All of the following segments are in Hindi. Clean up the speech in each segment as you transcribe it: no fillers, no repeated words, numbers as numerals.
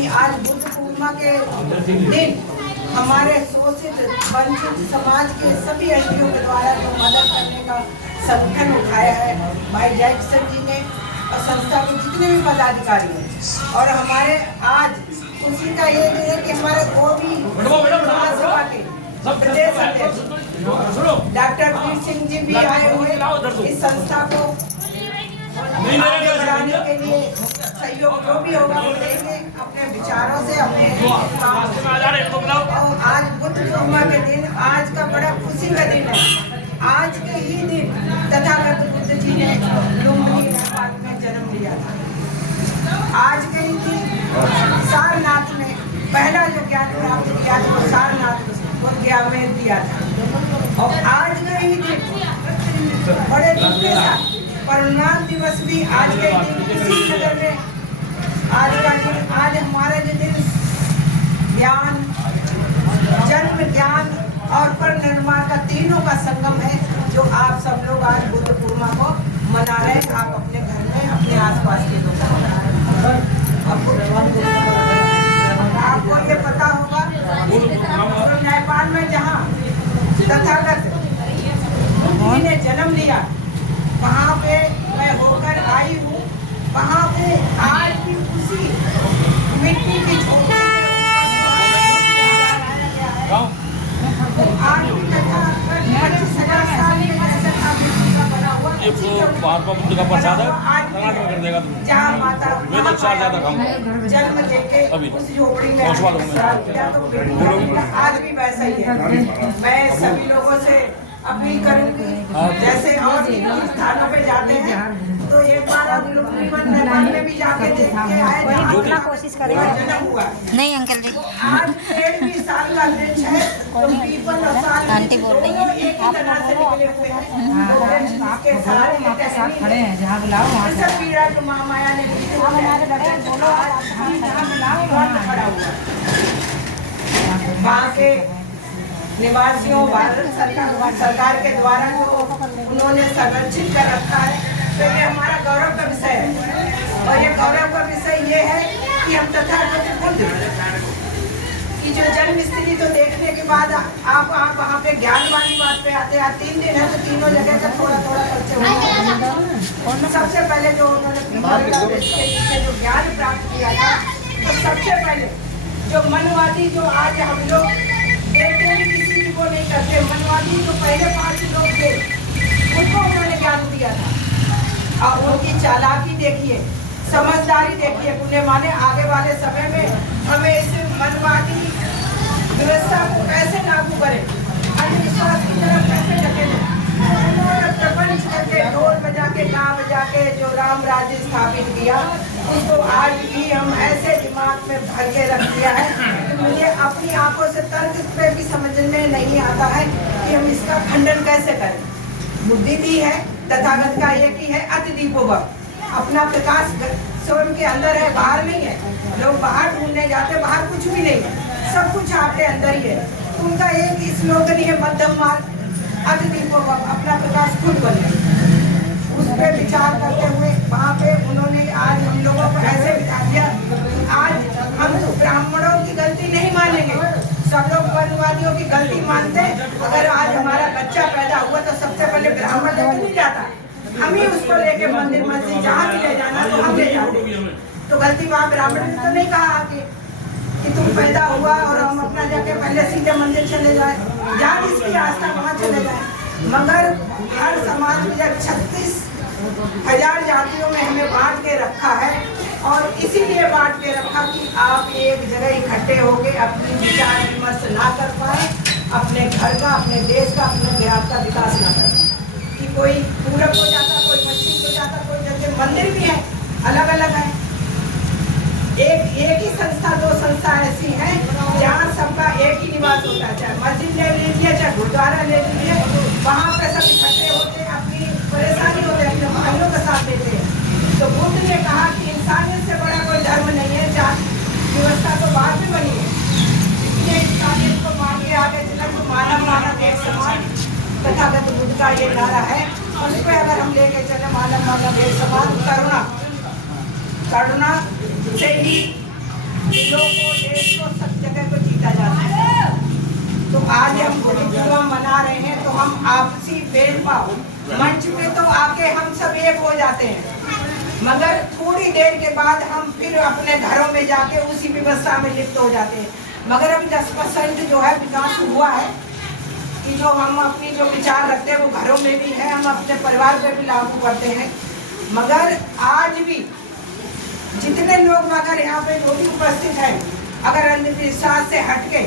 कि आज बुद्ध पूर्णिमा के दिन हमारे शोषित वंचित समाज के सभी एनजीओ के द्वारा जो मदद करने का संगठन उठाया है भाई जय किशन जी ने और संस्था के जितने भी पदाधिकारी हैं। और हमारे आज खुशी का ये दिन है कि हमारे ओबी महासभा के प्रदेश अध्यक्ष डॉक्टर वीर सिंह जी भी आए हुए इस संस्था को आगे बढ़ाने के लिए सहयोग जो भी होगा वो देंगे अपने विचारों से अपने और आज बुद्ध पूर्णिमा के दिन आज का बड़ा खुशी का दिन है। आज के ही दिन तथागत बुद्ध जी ने लुम्बिनी नेपाल में जन्म लिया था। आज के ही दिन सारनाथ में पहला जो ज्ञान प्राप्त किया था वो सारनाथ में दिया था। और आज का ही दिन बड़े दुख के साथ परमार्थ दिवस भी आज के दिन किसी नगर में आज का दिन आज हमारा जो दिन ज्ञान जन्म ज्ञान और परिनिर्वाण का तीनों का संगम है जो आप सब लोग आज बुद्ध पूर्णिमा को मना रहे हैं। आप अपने घर में अपने आसपास के लोग आपको ये पता होगा तो नेपाल में जहाँ तथागत बुद्ध ने जन्म लिया वहाँ पे मैं होकर आई हूँ। वहाँ पे आज भी उसी मिट्टी की झोपड़ी आज भी तथागत 25,000 साल में ऐसा था मिट्टी का बना हुआ बुद्ध का प्रसाद है कर देगा तुम जहाँ माता मैं तो चार ज्यादा खाऊंगा जन्म देके उस झोपड़ी में आज भी वैसा ही है। मैं सभी लोगों से अपील करूंगी जैसे और भी स्थानों पे जाते हैं तो एक बार आप लोग नेपाल में भी जाके देख के आए कोशिश करेंगे। जन्म हुआ नहीं अंकल जी आज 1.5 साल का वृक्ष है तो पीपल और साल आंटी बोल रही है एक ही तरह से निकले हुए हैं। आपके साथ खड़े हैं जहाँ बुलाओ वहाँ सब पीड़ा जो महामाया ने दी थी हमारे बड़े बोलो जहाँ बुलाओ खड़ा हुआ वहाँ के निवासियों भारत सरकार के द्वारा जो उन्होंने संरक्षित कर रखा है तो ये हमारा गौरव का विषय है। और ये गौरव का विषय ये है कि हम तथागत बुद्ध की जो जन्म स्थिति तो देखने के बाद आप वहाँ पे ज्ञान वाली बात पे आते हैं। 3 दिन है तो तीनों जगह का थोड़ा थोड़ा परिचय। सबसे पहले जो उन्होंने जो ज्ञान प्राप्त किया था तो सबसे पहले जो मनवादी जो आज हम लोग देखते भी किसी को नहीं करते मनवादी जो पहले 5 लोग थे उनको उन्होंने ज्ञान दिया था। और उनकी चालाकी देखिए समझदारी देखिए उन्हें माने आगे वाले समय में हमें इस मनवादी व्यवस्था को कैसे लागू करें अंधविश्वास की तरफ कैसे ढकेलें। उन्होंने प्रपंच करके ढोल बजा के गाँव बजा के जो राम राज्य स्थापित किया उसको आज भी हम ऐसे दिमाग में भर के रख दिया है कि मुझे अपनी आंखों से तर्क पे भी समझ में नहीं आता है कि हम इसका खंडन कैसे करें। बुद्धि दी है तथागत का एक ही है अति दीपोभव अपना प्रकाश स्वयं के अंदर है बाहर नहीं है। लोग बाहर ढूंढने जाते बाहर कुछ भी नहीं है सब कुछ आपके अंदर ही है। उनका एक स्लोगन है मध्यम मार्ग अति दीपोभव अपना प्रकाश खुद बने। उस पर विचार करते हुए वहाँ पे उन्होंने आज हम लोगों को ऐसे बिठा दिया कि आज हम ब्राह्मणों की गलती नहीं मानेंगे। सब लोग वनवादियों की गलती मानते अगर आज हमारा बच्चा पैदा हुआ तो सबसे पहले ब्राह्मण लेके नहीं जाता हम ही उसको लेके मंदिर मस्जिद जहाँ भी ले जाना तो हम ले जाते। तो गलती वहाँ ब्राह्मण ने तो नहीं कहा आगे कि तुम पैदा हुआ और हम अपना जाके पहले सीधे मंदिर चले जाए जहाँ जिसकी आस्था वहाँ चले जाए। मगर हर समाज में जब 36,000 जातियों में हमें बांट के रखा है और इसीलिए बांट के रखा कि आप एक जगह इकट्ठे होके अपनी विचार विमर्श ना कर पाए अपने घर का अपने देश का अपने ज्ञान का विकास ना कर पाए। कि कोई पूरब हो जाता कोई पश्चिम हो जाता कोई जैसे मंदिर भी है अलग अलग है एक ही संस्था 2 संस्था ऐसी हैं जहाँ सबका एक ही निवास होता है। चाहे मस्जिद ले लीजिए चाहे गुरुद्वारा ले लीजिए वहाँ पे सब इकट्ठे होते अपनी परेशानी होते अपने भाइयों का साथ देते हैं। तो बुद्ध ने कहा कि इंसानियत से बड़ा कोई धर्म नहीं है। जाति व्यवस्था तो बाद में बनी है इसलिए इंसानियत को मान के आगे चला तो मानव मानव एक समान तथागत बुद्ध का ये नारा है। उस पर अगर हम लेके चले मानव मानव एक समान करुणा से ही जो आज हम गुरु पूर्णिमा मना रहे हैं तो हम आपसी भेदभाव मंच पे तो आके हम सब एक हो जाते हैं, मगर थोड़ी देर के बाद हम फिर अपने घरों में जाके उसी व्यवस्था में लिप्त हो जाते हैं। मगर अभी 10% जो है विकास हुआ है कि जो हम अपनी जो विचार रखते हैं वो घरों में भी है, हम अपने परिवार में भी लागू करते हैं। मगर आज भी जितने लोग अगर यहाँ पे जो भी उपस्थित है, अगर अंधविश्वास से हटके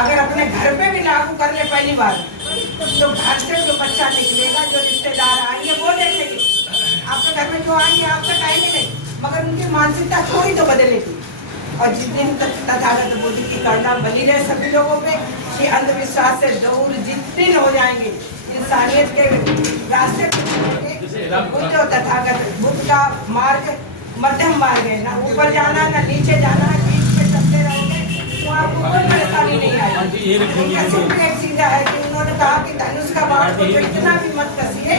अगर अपने घर पे भी लागू कर ले पहली बार, तो घर से जो बच्चा निकलेगा, जो रिश्तेदार आएंगे वो देखेंगे, आपके घर में जो आएंगे आप तक आएंगे नहीं, मगर उनकी मानसिकता थोड़ी तो बदलेगी। और जिस दिन तक तथागत बुद्ध की करुणा बनी रहे सभी लोगों पे कि अंधविश्वास से दूर जिस दिन हो जाएंगे, इंसानियत के रास्ते बुद्ध और तथागत बुद्ध का मार्ग मध्यम मार्ग है, ना ऊपर जाना ना नीचे जाना, बीच में चलते रहोगे तो आपको कोई परेशानी नहीं आएगी। एक सीधा है कि उन्होंने कहा कि धनुष का बाण को इतना भी मत कसिए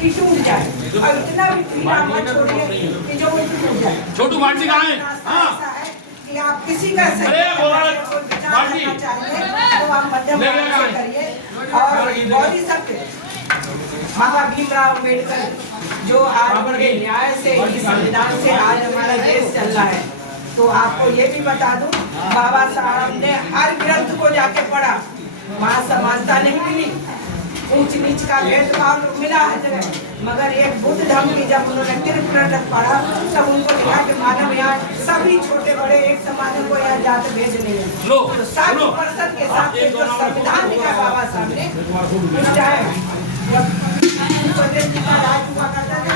कि टूट जाए, और इतना भी पीड़ा मत छोड़िए कि जो टूट जाए। छोटू बाल्टी कहाँ है? ऐसा है कि आप किसी का सही करना चाहेंगे तो आप मध्यम मार्ग से करिए। और गौरी सत्य बाबा भीमराव अम्बेडकर जो आज के न्याय से, संविधान से आज हमारा देश चल रहा है, तो आपको ये भी बता दूं, बाबा साहब ने हर ग्रंथ को जाके पढ़ा, वहाँ समानता नहीं मिली, ऊंच नीच का भेदभाव मिला है जगह, मगर एक बुद्ध धर्म की जब उन्होंने त्रिपुरा पढ़ा तब उनको दिखा कि मानव यहाँ सभी छोटे बड़े एक समान को यहाँ जाते भेज नहीं है। तो 60% के साथ जो संविधान लिखा बाबा साहब ने उस टाइम राज हुआ करता था,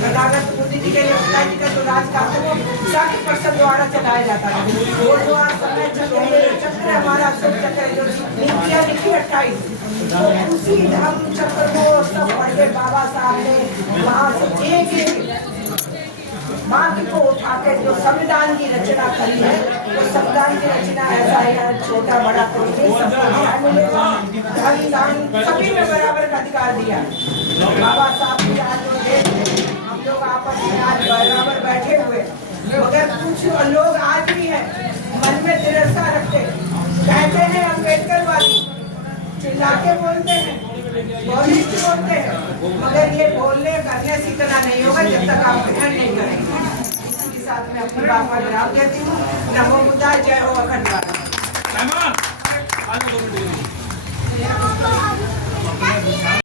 तथागत बुद्ध जी के पिताजी का जो राज था वो 60% द्वारा चलाया जाता था। वो जो आज समय चक्र हमारा सब चक्र जो नीतियाँ लिखी 28, तो उसी धर्म चक्र को सब पढ़ के बाबा साहब ने वहाँ से एक बाकी को उठा के जो संविधान की रचना करी है, वो संविधान की रचना ऐसा है, छोटा बड़ा कोई नहीं, सबको न्याय मिलेगा, धन दान सभी में बराबर का अधिकार दिया है। बाबा साहब की आज जो देश हम लोग आपस में आज बराबर बैठे हुए, मगर कुछ लोग आज भी हैं मन में तिरस्कार रखते, कहते हैं अम्बेडकर वाली, चिल्ला के बोलते हैं, बोलने की बोलते हैं, मगर ये बोलने करने से इतना नहीं होगा जब तक आप ग्रहण नहीं करेंगे। इसी साथ में अपनी बात पर विराम देती हूँ। नमो बुद्धाय, जय हो अखंड भारत।